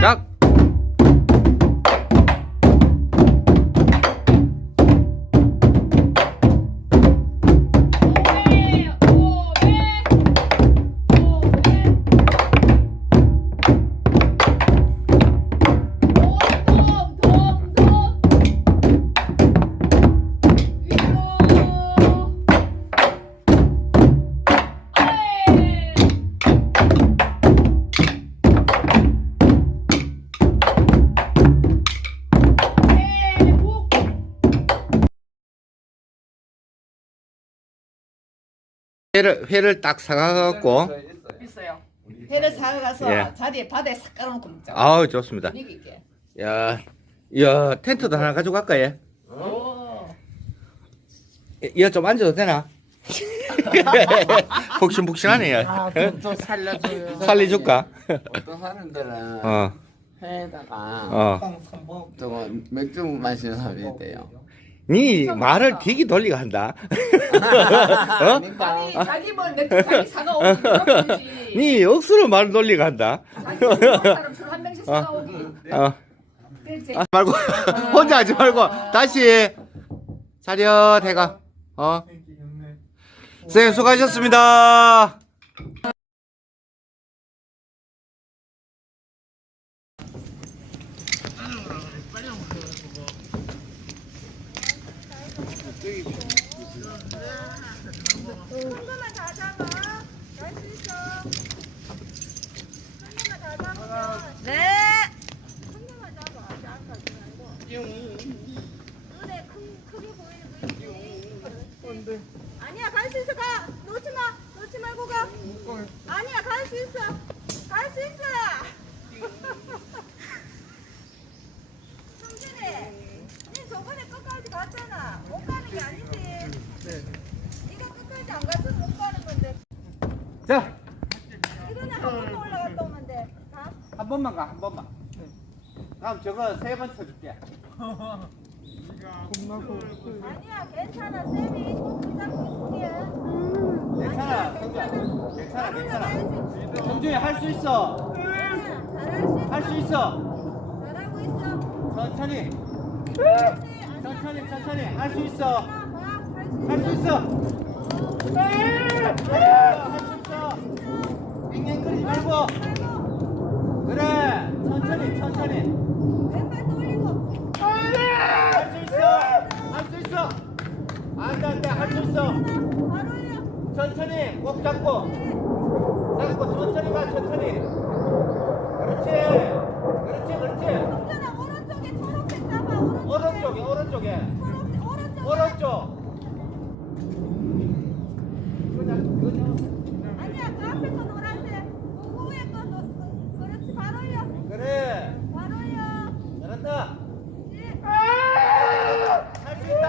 시 회를 회를 딱 사가갖고 있어요. 회를 사가서 예. 자리에 바다에 싹 깔아놓고 먹자. 아우 좋습니다. 분위기 있게. 야, 야 텐트도 하나 가지고 갈까 얘? 오. 얘좀 앉아도 되나? 폭신폭신하네 얘. 아, 좀, 좀 살려줘요. 살려줄까? 어떤 사람들은 어, 회에다가 어. 저거 맥주 마시는 사람이 있대요. 니 말을 되게 돌리가 한다. 어? 아니 자기 뭐 맥주 자기 사가 오기 그렇지. 니 억수로 말을 돌리가 한다. 자기 좋아하는 사람 술한 명씩 사가 오기. 어, 그렇지. 아, 말고 혼자 하지 말고 다시 차렷 해가. 어. 선생님 수고하셨습니다. 손만 다 잡아. 갈수있어. 손만 다 잡으면. 네. 손만 잡아. 안 가지 말고. 눈에 큰, 크게 보이는 거 있지. 아니야, 갈 수 있어. 가. 놓지 마. 놓지 말고 가. 아니야, 갈 수 있어. 갈 수 있어. 성진이, 니 저번에 끝까지 갔잖아. 못 가는 게 아니지. 네가 끝까지 안 갔으면 못 가는 건데. 자, 이거는 한 번도 올라갔다 오면 돼. 가. 한 번만 가, 한 번만. 저거 세 번 쳐줄게. 아니야, 괜찮아. 쌤이 꼭. 괜찮아, 성주야. 괜찮아, 괜찮아. 성주야 할 수 있어. 잘할 수 있어. 할 수 있어. 잘하고 있어. 천천히. 천천히, 천천히 할 수 있어. 할수 할수 있어. 할 수 있어. 앵앵거리지 말고. 말고 그래, 천천히, 천천히. 왼발도 올리고. 할 수 있어. 할 수 있어. 안돼, 안돼, 할 수 있어. 바로 올려. 천천히, 꼭 잡고. 잡고 천천히 가, 천천히. 그렇지, 그렇지. 성준아, 오른쪽에 초록색 잡아. 오른쪽에. 오른쪽에, 오른쪽에. 초록색, 오른쪽에. 오른쪽. 그냥, 그냥. 아니야, 그 앞에 거 노란색. 그 후에 거 노, 그, 그렇지. 바로 올려. 그래. 바로 올려. 잘한다. 그렇지. 할 수 있다.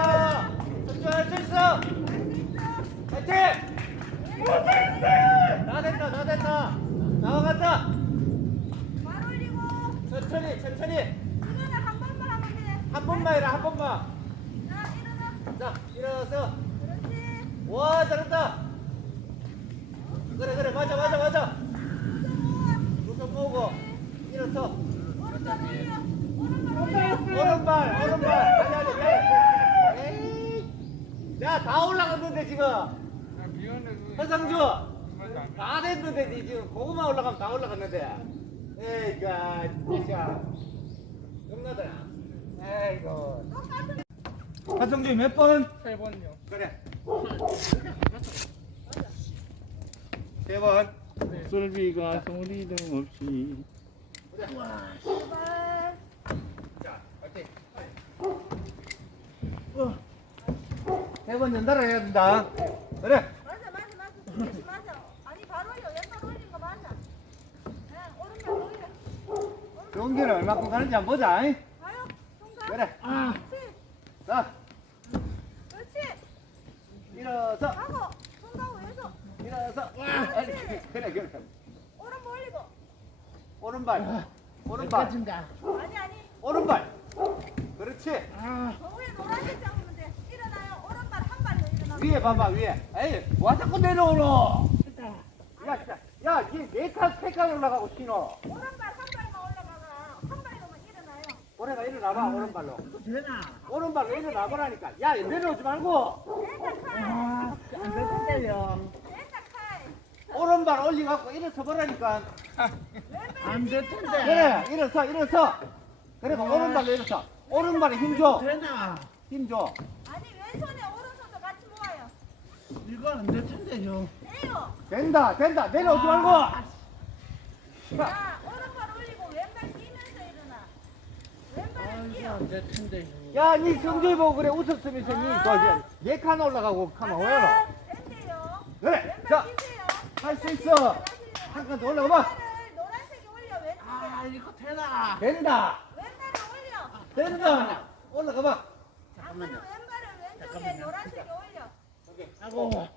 선주 할수 있어. 파이팅! 나 됐다, 나 됐다. 나와간다. 바로 올리고. 천천히, 천천히. 이거는 한 번만 하면 돼. 한 번만 해라, 한 번만. 자, 일어나. 자, 일어나서. 그렇지. 와, 잘한다. 그래, 그래, 맞아, 맞아, 맞아. 무슨 모으고. 일어서. 오른쪽 올려. 오른발 올려. 오른발, 오른발. 아니, 아니, 야. 에이. 야, 다 올라갔는데, 지금. 허상주. 다 됐는데, 니 지금 고구마 올라가면 다 올라갔는데. 에이가, 겁나다. 에이고. 하성주 몇 번? 세 번요. 그래. 세 번. 솔비가 소리도 없이. 자, 파이팅. 세번 연달아 해야 된다. 그래. 맞아, 맞아, 맞아. 그렇지, 맞아. 아니, 바로 올려. 왼발 올린 거 맞아. 그냥 오른발 경기는 얼마큼 가는지 한번 보자. 잉? 가요. 그래. 그렇지. 자, 그렇지. 일어서. 하고. 손가 왼손. 일어서. 와, 그렇지. 그래, 그래. 오른발 올리고. 오른발. 오른발. 아니, 아니. 오른발. 그렇지. 저 위에 노란색 잡으면 돼. 일어나요. 오른발 한 발로 일어나. 위에 봐봐, 위에. 에이, 와 자꾸 내려오노. 야, 야, 야, 니 네칸, 세칸 올라가고 신어. 오른발. 올해가 일어나봐 오른발로. 오른발로 일어나보라니까. 야 내려오지 말고. 오른발 올리갖고 일어서 보라니까. 안될 텐데. 그래 일어서 일어서. 그리고 오른발로 일어서. 오른발에 힘줘. 되나? 힘줘. 아니 왼손에 오른손도 같이 모아요. 이거 안될 텐데요. 에요. 된다 된다. 내려오지 말고. 자오른발 올리고 왼발 뛰면서 일어나. 왼발을 뛰어. 안될 텐데요. 야 니 성조이 보고 그래 웃었으면서 니 네칸 올라가고 왜로 왼대요. 그래. 자 할 수 있어 한 칸 더 올라가봐 올려 왼쪽에. 아 이거 되나? 된다 왼발을 올려. 된다 올라가봐 잠깐만요. 왼발을 왼쪽에 노란색에 올려. 하고 어?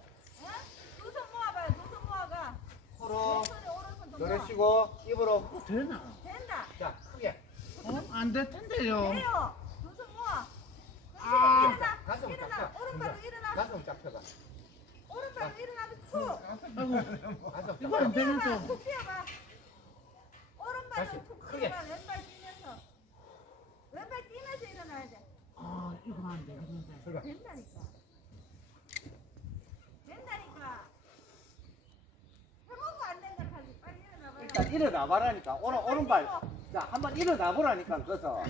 두손 모아봐요. 두 손 모아가. 왼손에 오른손 더 모아. 그러시고 입으로 되나? 된다. 자 어? 안 될 텐데요. 돼요. 두손 모아. 아, 일어나. 가슴 일어나. 오른발로 일어나. 가슴 쫙 펴봐 오른발로 일어나면 툭. 아이고 가슴 이거 쫙 안. 되는데. 툭 뛰어봐. 오른발로 툭 크게. 뛰어봐. 왼발 뛰면서. 왼발 뛰면서 일어나야 돼. 아 이거 안 되겠는데. 된다니까. 된다니까. 해보고 안 된다 하지. 빨리 일어나봐. 일단 일어나 봐라니까 오른 오른발 자 한번 일어나 보라니까 그래서.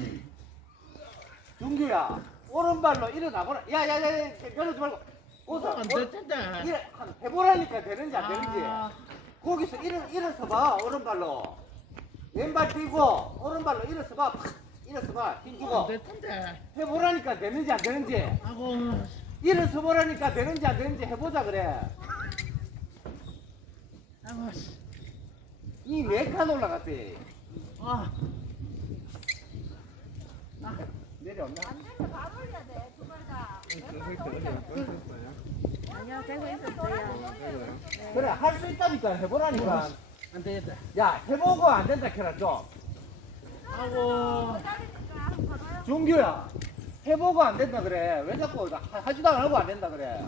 준규야 오른발로 일어나 보라. 야 야 야야 열어지 말고. 이거 안될 텐데. 일어 한 해보라니까 되는지 안 되는지. 아, 거기서 일어 일어서 봐 오른발로. 왼발 뛰고 오른발로 일어서 봐. 팍! 일어서 봐힘 이거 주고. 안될 텐데. 해보라니까 되는지 안 되는지. 하고. 일어서 보라니까 되는지 안 되는지 해보자 그래. 하고. 이 네 칸 올라갔대 아 내려온다 안 되면 바로 올려야 돼. 그래 할 수 있다니까 해보라니까 안 되겠다. 야 해보고 안 된다 캐라 좀 하고 봐봐요. 종규야 해보고 안 된다 그래 왜 자꾸 하- 하지도 않고 안 된다 그래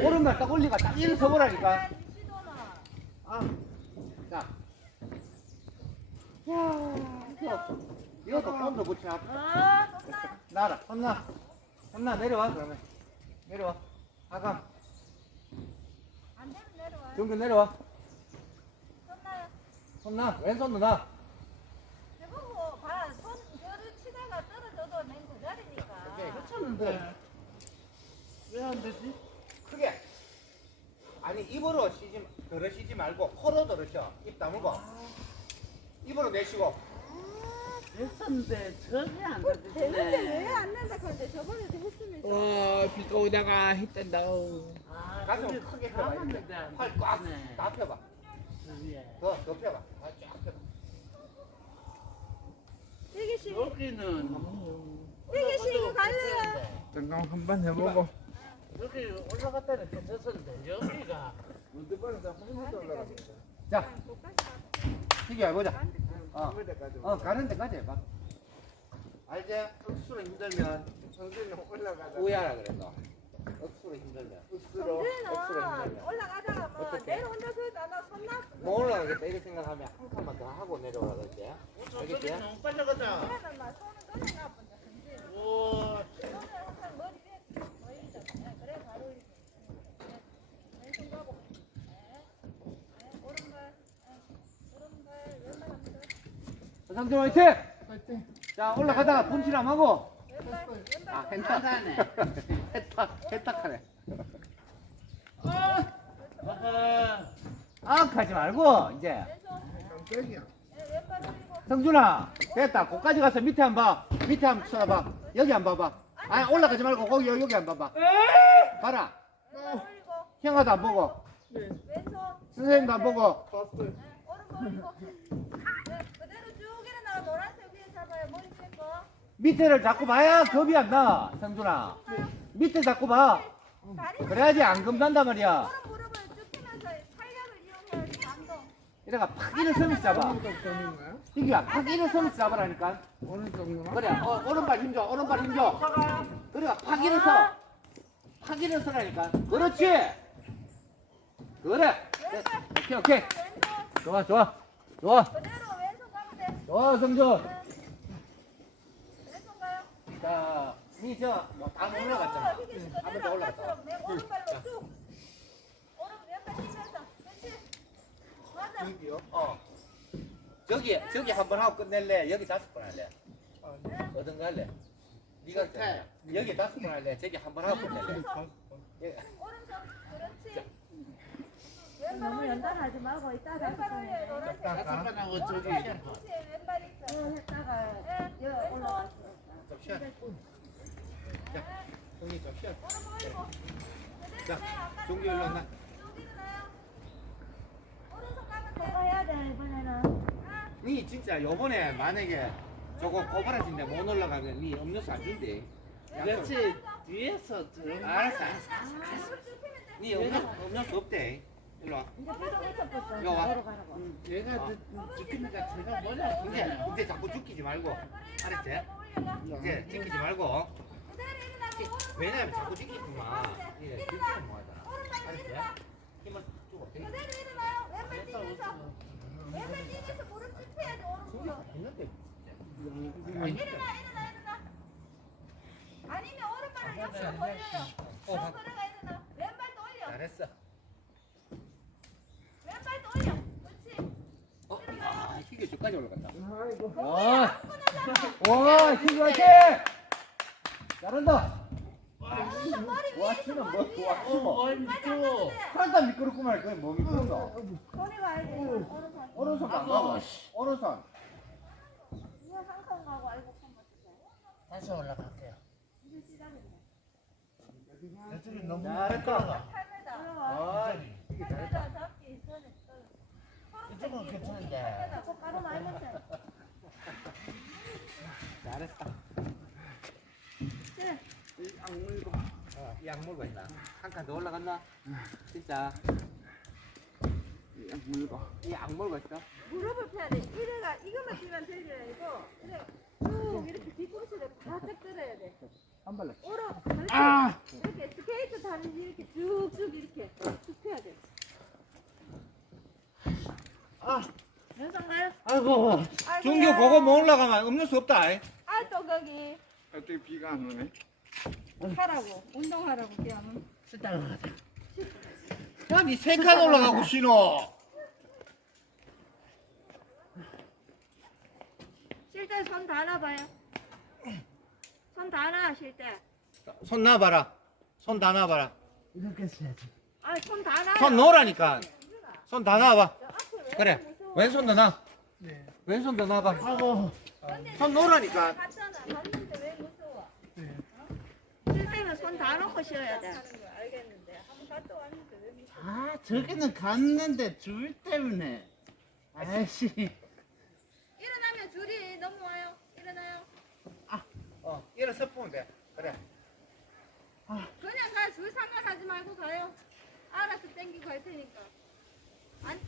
오른발 딱 올리가 딱 일어서 보라니까. 자 이거 이것도 폼도 붙이나 아, 좋다. 나라 혼나 혼나 내려와 그러면 내려와 아감 안 되면 내려와요. 종규 내려와 좋나요? 혼나 왼손도 나 해보고 봐. 손 저를 치다가 떨어져도 맨 그 자리니까. 괜찮은데. 왜 안 되지? 크게 아니 입으로 쉬지 들으시지 말고 코로 들으셔 입 다물고 입으로 내쉬고 됐었는데 저게 안 되는데 되네. 왜안 된다 그런데 저번에도 했으면서. 어 비가 오다가 했단다. 가슴 크게 펴봐 잡았는데 안 팔꽉 되네. 다 펴봐. 더, 더 펴봐 아, 쫙 펴봐 씨, 여기는 이거 갈래요? 잠깐 한 번 해보고. 여기 올라갔다는 괜찮았는데 여기가 자 튀겨 해보자 어, 어 가는 데까지 해봐 알지? 억수로 힘들면 성준이 올라가자. 우야라 그래서 억수로 힘들면 억수로 정준이는 힘들면 올라가다가 뭐 어떡해? 내려온다 그러다 나 손 나. 못 올라가겠다 이렇게 생각하면 한 칸만 더 하고 내려오라 그랬지 저기 알겠지? 너무 빨리 가자. 그러면 막 손은 꺼내 놔본다. 정준이. 오, 손을 항상 머리 위에 올리잖아. 그래 바로 올리지. 네. 왼손 가고. 네. 네. 오른발. 네. 오른발 왼발 합니다. 상준 화이팅! 자 올라가다가 분칠함 하고. 아좀 괜찮다네 해탁 해탁하네. 아 가지 말고 이제. 깜짝이야. 네. 성준아 됐다 거기까지 가서 밑에 한번 봐 밑에 한번 쳐봐 여기 한번 봐봐 아 올라가지 말고 거기 여기, 여기 한번 봐봐 봐라. 형아도 안 보고 왼손. 선생님도 안 보고 네, 오른발 올리고. 네, 그대로 쭉 일어나가 노란색 위에 잡아요. 머리 펴고. 밑에를 자꾸 봐야 겁이 안나 성준아 밑에 자꾸 봐 그래야지 안 겁난단 말이야 오른 무릎을 쭉 펴면서 탄력을 이용해야지 반동. 이래가 팍 일어서면서 잡아 오른쪽? 이규야 팍 일어서면서 잡으라니까 오른쪽 누나? 그래 어, 오른발 힘줘 오른발 힘줘 그래 팍 일어서 팍 일어서라니까 그렇지 그래. 오케이 오케이 왼손. 좋아 좋아 좋아 그대로 왼손 가면 돼. 좋아 성준 네. 자, 니저 뭐다 올라갔잖아. 한번 더 올라갔다. 내 오른발로 쭉. 오른 왼발 뛰면서. 그렇지. 맞아. 어. 저기 저기 한 번 하고 끝낼래. 여기 다섯 번 할래. 어떤 거 할래? 네가 할래. 여기 다섯 번 할래. 저기 한 번 하고 끝낼래. 예. 오른손. 그렇지. 왼발 연달하지 말고 이따 왼발 올려. 노란색. 다섯 번 하고 저기 그렇지. 왼발 있어. 했다가 왼손. 좀 쉬어. 자, 종기 일로 이번에는. 니 진짜 요번에 만약에 저거 고발하신데 못 올라가면 니 음료수 안 준대. 그렇지 뒤에서 저 알았어, 알았어. 니 음료수, 음료수 없대. 일로 와. 이제 와. 저- 지키니까 제가 뭐냐 이제, 이제 자꾸 죽이지 말고. 알았지? 이제 지키지 말고. 왜냐면 자꾸 뭐하잖아. 힘을 주고. 그대로 일어나요. 왼발 뛰면서. 왼발 뛰면서 무릎 짚어야지. 있는데. 일어나 일어나 일어나. 아니면 오른발을 옆으로 벌려요. 어, 더 걸어가 일어나. 왼발도 올려. 잘했어. 왼발도 올려. 그렇지. 어, 야, 이게 저까지 올라갔다. 아이고. 와, 와, 힘 화이팅! 잘한다. 와, 치는 뭐, 위에. 와, 치노. 어 미쳐 살다 미끄럽구만. 그게 뭐 미끄럽다. 손이 와야 돼. 오른손. 오른손 안 가고. 오른손. 이거 한칸 가고 알고 칸 맞추세요. 다시 올라갈게요 이제. 저쪽이 너무 잘했다. 8m. 아, 이게 잘했다. 8m 잡기 손에 이쪽은 괜찮은데 8m. 그 바로 많이 못해. 잘했다. 네. 어, 이 악물고 있나? 한칸 더 올라갔나? 진짜. 물고. 이 악물고 있어? 무릎을 펴야 돼. 이래가 이것만 뛰면 되지 아니고 이래 쭉 이렇게 뒤꿈치를 바짝 들어야 돼. 한 발로. 오른 그렇지. 아! 이렇게 스케이트 타는지 이렇게 쭉쭉 이렇게 쭉 펴야 돼. 아 왼손 가요. 아이고 중교 그거 못 올라가면 음료수 없다. 아이. 아또 거기 어떻게 비가 안 오네? 하라고 운동하라고 뛰어는. 쓰다가 가자 야, 니 세 칸 올라가고 신어. 쉴때 손 다 놔봐요. 손 다 놔, 쉴 때. 손 놔봐라. 손 다 놔봐라. 이렇게 써야지 아, 손다 놔. 손 놓으라니까. 손 다 놔봐. 그래. 왼손도 놔. 네. 왼손도 놔봐. 아이고 손 놓으라니까. 왜 무서워? 네. 쉴 때는 손 다 놓고 쉬어야 돼. 알겠는데. 한번 갔다 왔는데 왜 무서워? 아 저기는 갔는데 줄 때문에 아이씨 일어나면 줄이 넘어와요. 일어나요. 어, 일어서 보면 돼. 그래. 그냥 가. 줄 상관하지 말고 가요. 알아서 땡기고 갈 테니까. 안,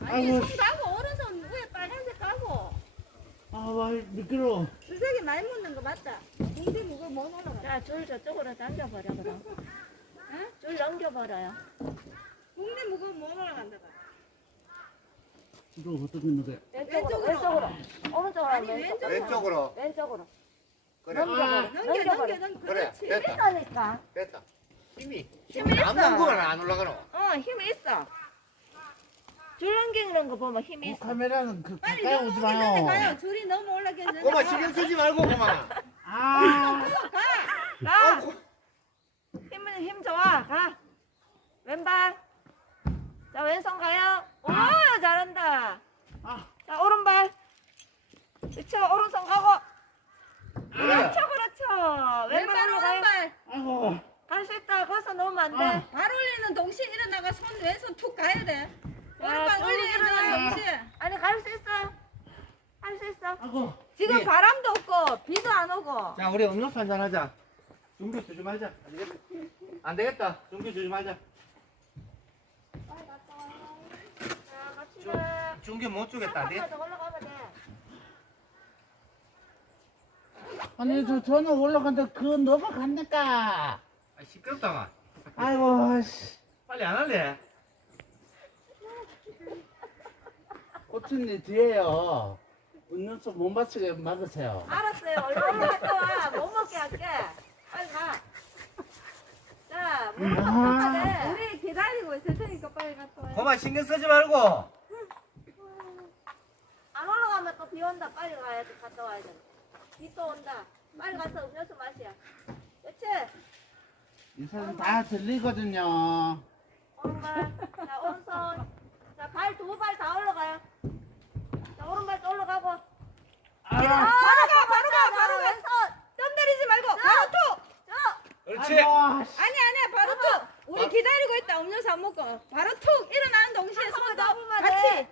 아니, 아이고. 손 가고, 오른손 위에 빨간색 가고. 아와 미끄러워 주색이 많이 묻는 거 맞다. 공대 무거 못 올라가. 자, 줄 저쪽으로 당겨버려, 그럼. 응? 줄 넘겨버려요. 공대 무거 못 올라간다. 봐. 이거 어떻게 넣어야 왼쪽으로, 왼쪽으로. 오른쪽으로. 아니, 왼쪽으로. 왼쪽으로. 왼쪽으로. 그래. 넘겨버려. 넘겨, 넘겨, 넘겨. 그래. 그렇지. 됐다. 있다니까. 됐다. 힘이. 힘이 있어. 남는 거는 안 올라가노. 어, 힘이 있어. 줄 넘기는 거 보면 힘이 돼 있어. 카메라는 그 빨리 가까이 오지 넘어오기 전에 가요. 마요 줄이 너무. 고마 가. 신경 쓰지 말고 고마. 아 가. 어, 가. 고- 힘은 힘 좋아. 가. 왼발. 자, 왼손 가요. 오, 잘한다. 아. 자, 오른발. 그쵸, 오른손 가고. 그렇죠, 그렇죠. 왼발 오른발. 아이고 갈 수 있다. 거기서 놓으면 안 돼. 아. 발 올리는 동시에 일어나가 손 왼손 툭 가야 돼. 야, 오른발 쭉 올리는 일어나. 아니, 갈 수 있어. 할 수 있어. 아이고 지금 예. 바람도 없고, 비도 안 오고. 자, 우리 음료수 한잔 하자. 중교 주지 말자. 안 되겠다. 안 되겠다. 중교 주지 말자. 자, 같이 가. 중교 못 주겠다. 안 되겠다. 더 올라가면 돼. 아니 저 저는 올라간다 그거 너가 간다까 아, 시끄럽다만. 아이고 씨 빨리 안 할래? 꽃순이 뒤에요 음료수 못 마시게 막으세요. 알았어요. 얼른 갔다 와. 못 먹게 할게. 빨리 가. 자, 물 야. 먹고 돼. 우리 기다리고 있을 테니까 빨리 갔다 와요. 그만 신경 쓰지 말고. 안 올라가면 또 비 온다. 빨리 가야 돼. 갔다 와야 돼. 비 또 온다. 빨리 가서 음료수 마시야. 그치? 이 사람 다 들리거든요. 오른발. 자, 오른손. 자, 발 두 발 다 올라가요. 자, 오른발 또 올라가고. 아, 바로 가, 바로 가, 바로 가. 왼손. 점 때리지 말고 바로 툭. 쭉. 그렇지. 아이고, 아니 아니야 바로 툭. 우리 기다리고 있다. 음료수 안 먹고 바로 툭. 일어나는 동시에 손도 잡으면 같이. 돼.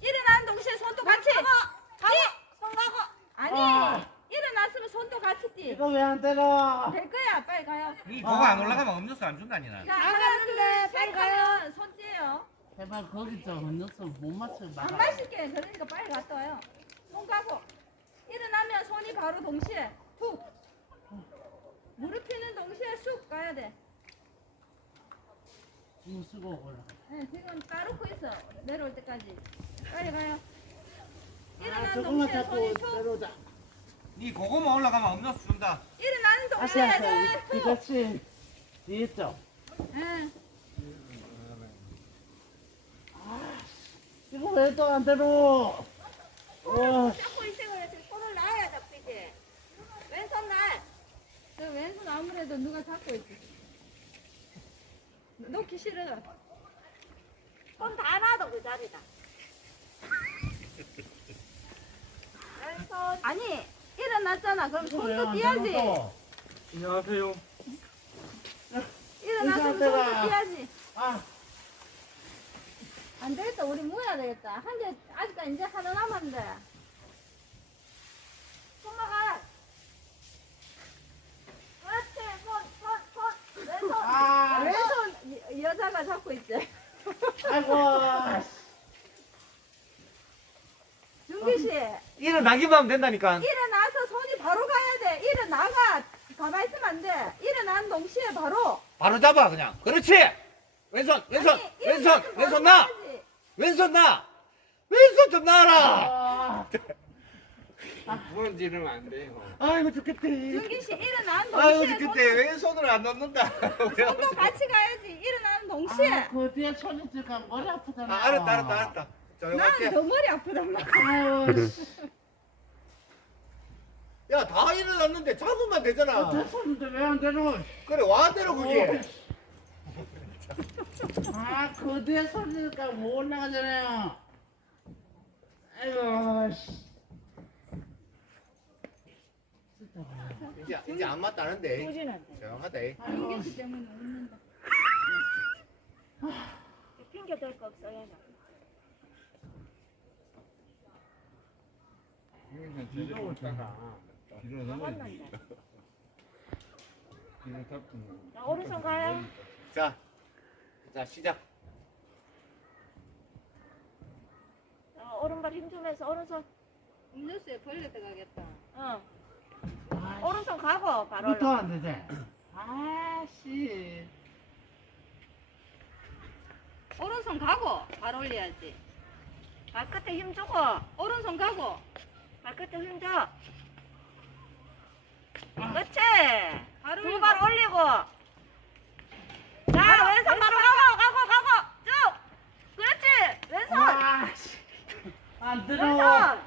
일어나는 동시에 손도 같이. 가고. 손 가고. 아니 아. 일어났으면 손도 같이 뛰. 이거 왜 안 때려? 될 거야 빨리 가요. 이 그거 안 올라가면 음료수 안 준다니 나. 자 하나 둘셋 가면 손 띄요. 제발 거기 좀 음료수 못 마시게 안. 마실게. 그러니까 빨리 갔다 와요. 손 가고 일어나면 손이 바로 동시에 툭. 무릎 펴는 동시에 쑥 가야 돼. 숨 쉬고 올라. 네, 지금 따르고 있어. 내려올 때까지. 빨리 가요. 아, 일어나는 조금만 동시에 잡고 손이 툭. 내려오자. 니 그거만 올라가면 음료수 준다. 일어나는 동시에 하세요. 손 툭. 이것이 뒤에 있죠? 응. 이거 왜 또안 때려? 와, 잡고 있으면 지금 손을 놔야 잡히지. 왼손 날. 저 왼손 아무래도 누가 잡고 있지. 놓기 싫어. 손다 놔도 그 자리다. 왼손. 아니 일어났잖아. 그럼 이거 왜 손도 안 띄야지. 안녕하세요. 인사하다가. 손도 띄야지. 아, 안 되겠다. 우리 모여야 되겠다. 한개 아직까지 이제 하나 남았는데. 손만 가. 그렇지. 손, 손, 손. 왼손. 아, 왼손 여- 여자가 잡고 있지. 아이고. 준기 씨 일어나기만 하면 된다니까. 일어나서 손이 바로 가야 돼. 일어나가 가만히 있으면 안 돼. 일어나는 동시에 바로. 바로 잡아 그냥. 그렇지. 왼손 왼손 아니, 왼손 일어나서 바로 왼손 나. 가야지. 왼손 나. 왼손 좀 놔라. 아, 무너지면 안 돼요. 아이고 죽겠대. 준기 씨 일어나는 아이고 동시에 죽겠대. 왼손을 안 넣는다. 손 도 같이 가야지. 일어나는 동시에. 아, 그 뒤에 손이 들까 머리 아프잖아. 아, 알았다 알았다 알았다. 나는 조용할게. 더 머리 아프단 말이야. 아유, 씨. 야 다 일어났는데 잡으면 되잖아. 어, 됐었는데 왜 안 되노? 그래 와대로 그게. 아, 그 뒤에 손이니까 못 올라가잖아요. 아이고, 씨. 이제 이제 안 맞다는데. 조용하다. 준기 씨 때문에 웃는다. 핑계 댈거 없어, 얘는. 여기서 제대로 있다가 뒤로 넘어지. 뒤로 잡고. 자, 오른손 가요. 자, 자 시작. 어, 오른발 힘 주면서 오른손. 음료수에 벌레 들어가겠다. 어. 아, 오른손 가고 바로 이것도 올라. 안 되지? 아, 씨. 오른손 가고 발 올려야지. 발끝에 힘 주고 오른손 가고 발끝에 힘 줘. 그렇지. 발두 올리고. 발 올리고. 자, 왼손 바로 가고. 그렇지. 왼손. 아, 씨. 안 들어. 왼손.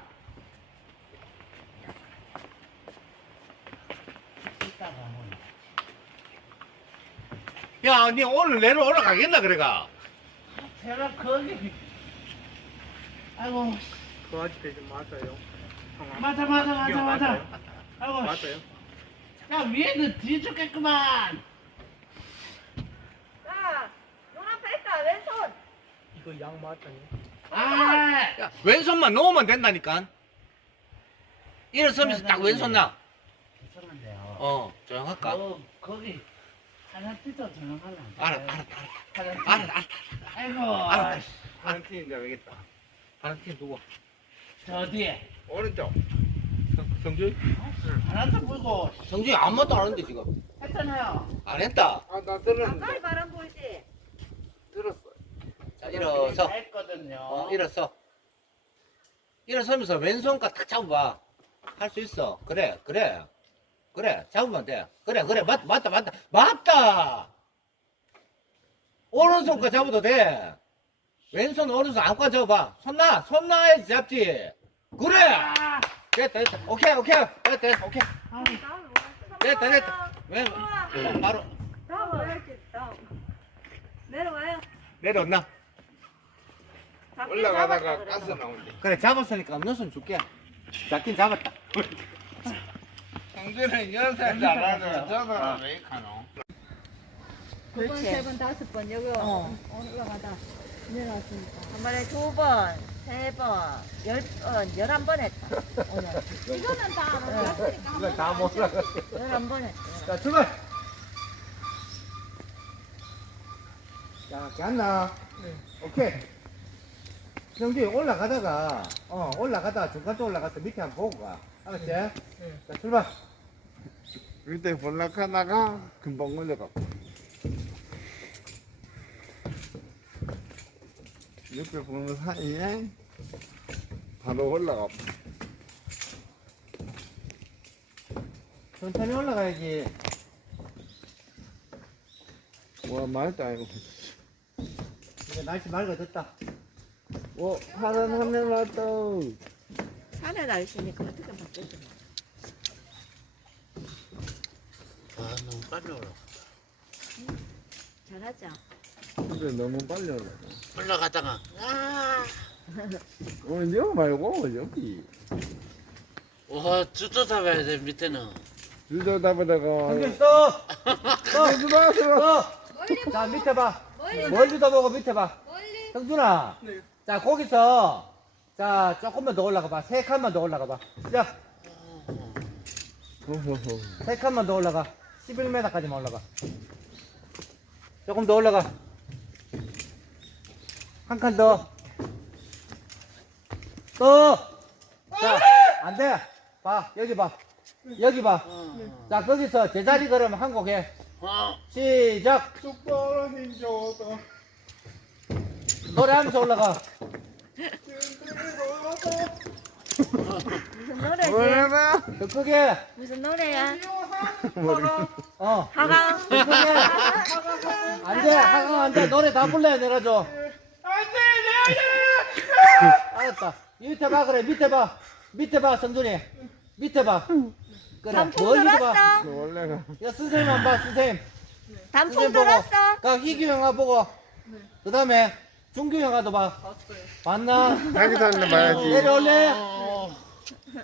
이따가 뭐. 야, 니 오늘 내려 올라가겠나 그래가? 제가 거기. 아이고, 그좀 맞아요. 맞아, 맞아, 맞아, 맞아. 아이고, 맞아요. 야, 위에는 뒤 죽겠구만. 자, 눈앞에 있다. 왼손. 이거 양 맞아요. 아, 야, 왼손만 놓으면 된다니까. 일어서면서 딱 왼손 나. 이상한데요. 어, 조용할까? 어, 거기 하나 뜯어 들어가면 알았, 알았, 알았, 알았, 알았, 알았. 아이고, 알았. 하는 팀인데 왜겠다. 다른 팀 누구? 저 뒤에 오른쪽. 성, 성주이? 하나도 보고 성주이 아무것도 안 하는데 지금. 했잖아요. 안 했다. 아, 나 들었는데. 가까이 바람 불지. 들었어. 자, 일어서. 어, 일어서. 일어서면서 왼손가 탁 잡아봐. 할 수 있어. 그래, 그래. 그래, 잡으면 돼. 그래, 그래. 맞, 맞다, 맞다. 맞다! 오른손가 잡아도 돼. 왼손, 오른손 아무거나 잡아봐. 손 나, 손 나야지 잡지. 그래! 됐다, 됐다. 오케이, 오케이. 됐다, 됐다, 오케이. 됐다, 됐다. 왼, 어, 바로. 내려와요 내려온나? 올라가다가 가스. 나온대. 그래, 잡았으니까 손 줄게. 잡긴 잡았다. 형제는 연세 잘하는 저는 왜 가노? 두 번, 세 번, 다섯 번 여기 어. 올라가다 내려왔으니까. 한 번에 두 번, 세 번, 열 번, 열한 번 했다. 오늘 이거는 다 알았으니까 이거 다 몰라. 열한 번 했다. 자, 출발! 자, 갔나? 오케이. 형기 올라가다가, 어, 올라가다가 중간 쪽 올라가서 밑에 한번 보고 가. 알았지? 자, 출발! 그때 볼락하다가 금방 올라가. 옆에 보는 사이에 바로 올라가. 천천히 올라가야지. 와 말다 이거. 이제 날씨 맑아졌다. 와 파란 하늘 왔다. 산에 날씨니까 어떻게 바뀌지 뭐. 아 너무 빨리 올라. 잘하자. 근데 너무 빨리 올라가. 올라가다가 아. 오늘 여기 말고 여기. 와 주저 잡아야 돼 밑에는. 주저 잡으다가. 서! 주저 서! 멀리 자, 밑에 봐. 멀리 멀리도 보고 밑에 봐. 멀리 형준아. 자, 거기서, 자, 조금만 더 올라가 봐. 세 칸만 더 올라가 봐. 자, 호호호. 세 칸만 더 올라가. 11m까지만 올라가. 조금 더 올라가. 한 칸 더. 또. 자, 안 돼. 봐, 여기 봐. 여기 봐. 자, 거기서 제자리 걸음 한곡 해. 어. 시작. 똑바로 힘줘도. 노래하면서 올라가. 무슨 노래지? 뭐라? 더 크게. 무슨 노래야? 어. 하강. 더 크게. 안 돼. 하강 안 돼. 노래 다 불러야 내려줘. 알았다. 밑에 봐, 그래. 밑에 봐. 밑에 봐, 성준이. 밑에 봐. 그래. 단풍 멀리도 봐. 들었어? 원래가. 야, 선생님만 봐, 선생님. 단풍 선생님 보고. 들었어? 가, 희규 형아 보고. 그 다음에, 중규 형아도 봐. 봤나? 자기도 한다 봐야지. 내려올래?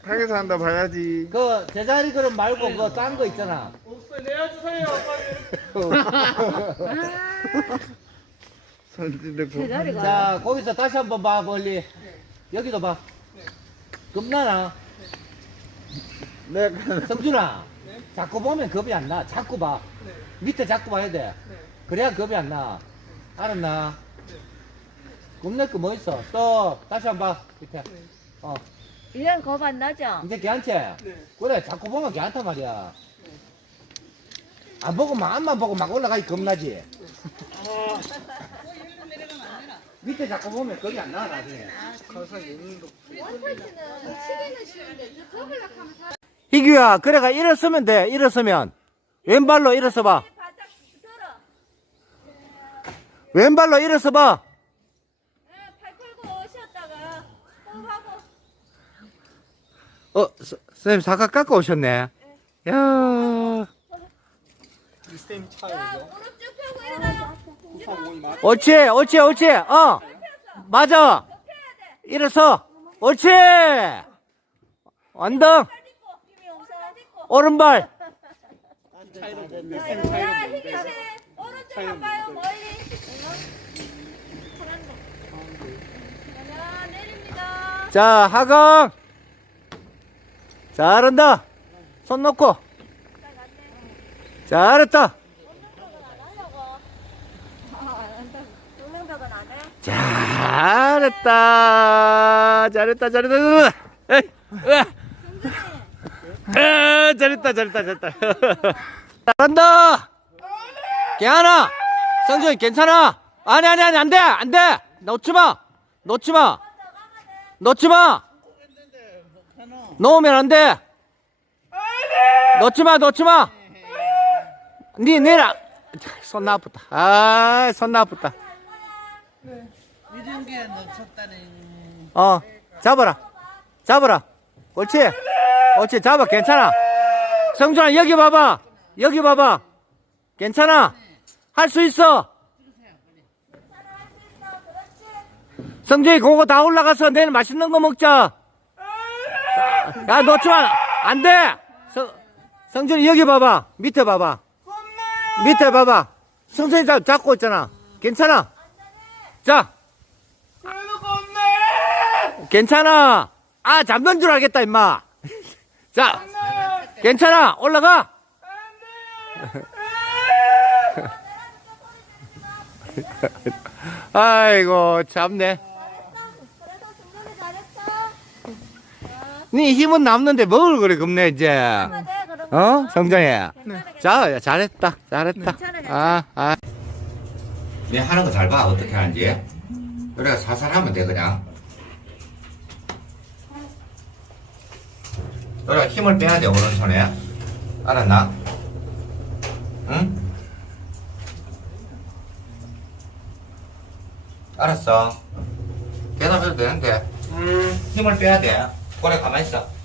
자기도 한다 봐야지. 그, 제자리 그릇 말고, 그거 딴거 있잖아. 손질을 고. 제자리가. 자, 거기서 다시 한번 봐, 멀리. 여기도 봐. 겁나나? 내가 성준아, 자꾸 보면 겁이 안 나. 자꾸 봐. 밑에 자꾸 봐야 돼. 그래야 겁이 안 나. 알았나? 겁낼 거뭐 있어? 또, 다시 한 번 봐. 밑에. 어, 이런 겁안 나죠? 이제 걔한테. 그래, 자꾸 보면 걔한테 말이야. 안 보고 막, 앞만 보고 막 올라가기 겁나지. 밑에 자꾸 보면 겁이 안 나, 나중에. 사 희규야, 그래가 일어서면 돼, 일어서면. 왼발로 일어서 봐. 들어 왼발로 일어서 봐. 예, 팔 풀고 쉬었다가 호흡하고 어, 서- 선생님 사과 깎아 오셨네. 야, 자 무릎 쭉 펴고 일어나요 일어나 옳지, 옳지, 옳지. 어, 맞아. 일어서. 옳지. 없어 오른발. 자 희기 자, 하강. 잘한다. 손 놓고. 잘했다. 잘했다. 잘했다, 잘했다. 에이. 에, 잘했다, 잘했다, 잘했다. 잘한다. 개하나. 성준이 괜찮아. 아니, 아니, 아니, 안 돼, 안 돼. 놓지 마. 놓지 마. 놓지 마. 놓으면 안 돼. 놓지 마, 놓지 마. 니 내라. 손 나쁘다. 아, 손 나쁘다. 게 놓쳤다니. 어, 잡아라. 잡아라. 옳지. 옳지. 잡아. 괜찮아. 성준아, 여기 봐봐. 여기 봐봐. 괜찮아. 할 수 있어. 성준이 그거 다 올라가서 내일 맛있는 거 먹자. 야, 마. 안 돼. 성, 성준이 여기 봐봐. 밑에 봐봐. 밑에 봐봐. 성준이 잡, 잡고 있잖아. 괜찮아. 자. 괜찮아. 아, 잡는 줄 알겠다, 임마. 자, 괜찮아. 올라가. 아이고, 참네. 그래도 승준이 잘했어. 네 힘은 남는데 뭘 그래, 겁내, 이제. 네, 그럼. 어? 성정이. 자, 야, 잘했다. 잘했다. 아, 아. 네 하는 거 잘 봐. 어떻게 하는지. 그래, 살살 하면 돼, 그냥. 그래, 힘을 빼야 돼, 오른손에. 알았나? 응? 알았어. 대답해도 되는데. 힘을 빼야 돼. 그래, 가만히 있어.